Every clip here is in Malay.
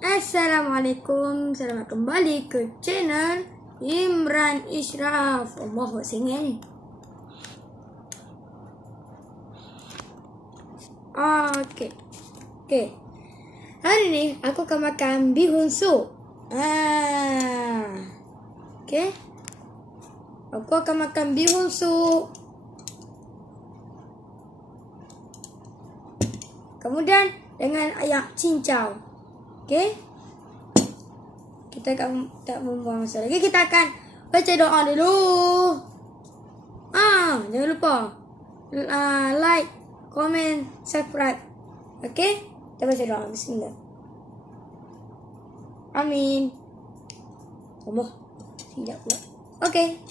Assalamualaikum, selamat kembali ke channel Imran Ishraf. Allah buat sengit ni. Okey. Hari ni aku akan makan bihun sup. Okey. Aku akan makan bihun sup. Kemudian dengan ayam cincau. Okey. Kita akan tak membuang masa lagi. Kita akan baca doa dulu. Jangan lupa like, komen, subscribe. Okey? Kita baca doa. Bismillah. Amin. Allah. Tidak pula. Okey.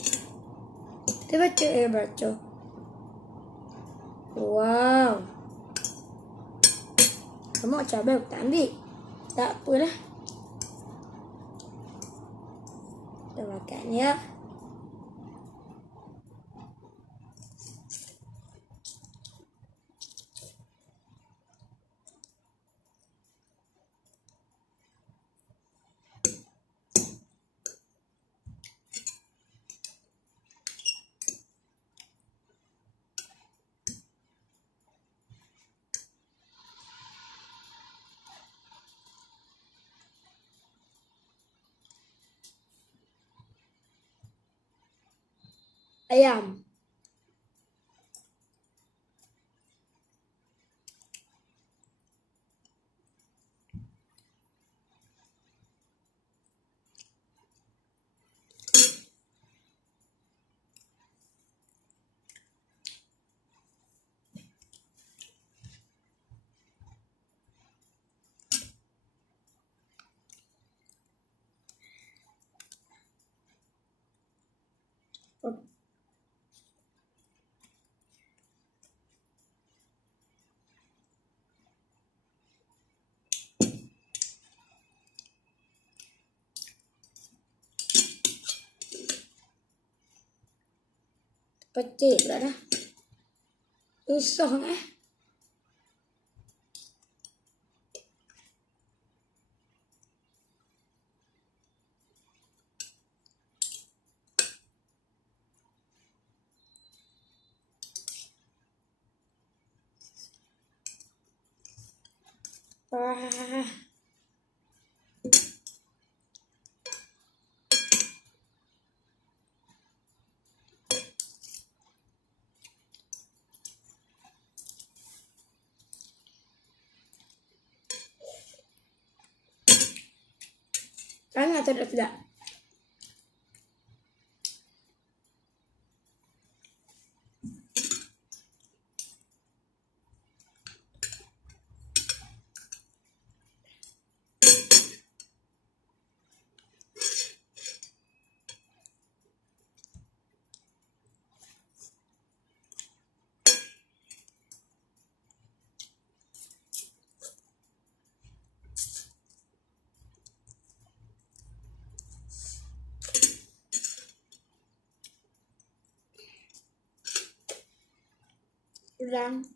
Kita baca. Wow. Kamu cabai aku tak ambil. Tak apalah. Kita makan ya. Ayam. Pecik pula dah. Susah Sangat sedap. Ulang.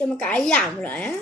Kita makan ayam pula ya.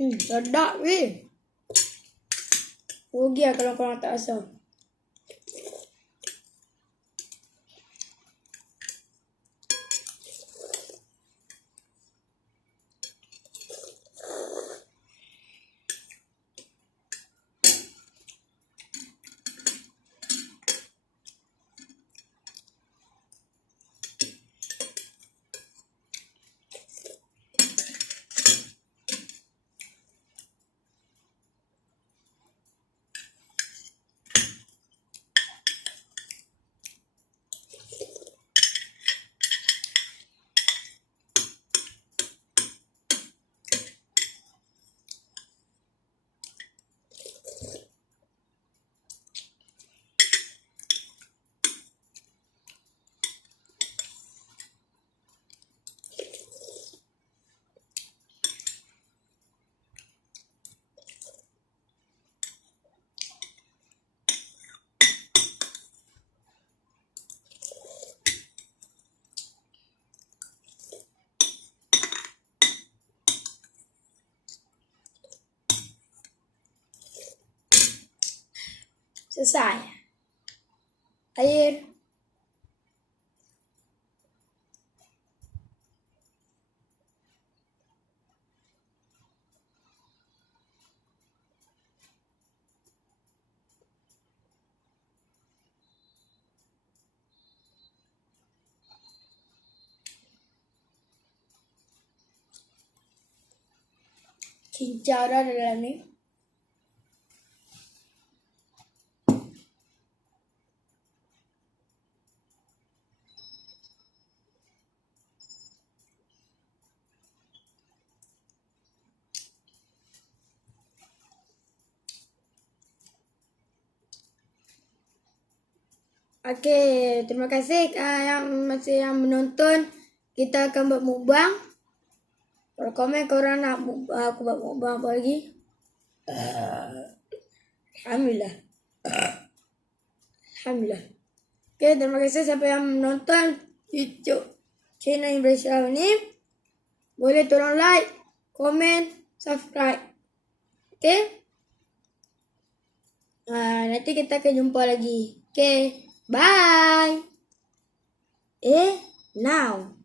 Sedap weh. Rugi lah kalau korang tak rasa. Selesai. Air. Cincau dah ada dalam ni. Okey, terima kasih yang masih yang menonton. Kita akan buat mukbang. Kalau komen korang nak aku buat mukbang apa lagi? Alhamdulillah. Alhamdulillah. Okey, terima kasih siapa yang menonton YouTube channel Imran ni. Boleh tolong like, komen, subscribe. Okey? Nanti kita akan jumpa lagi. Okey. Bye. Now.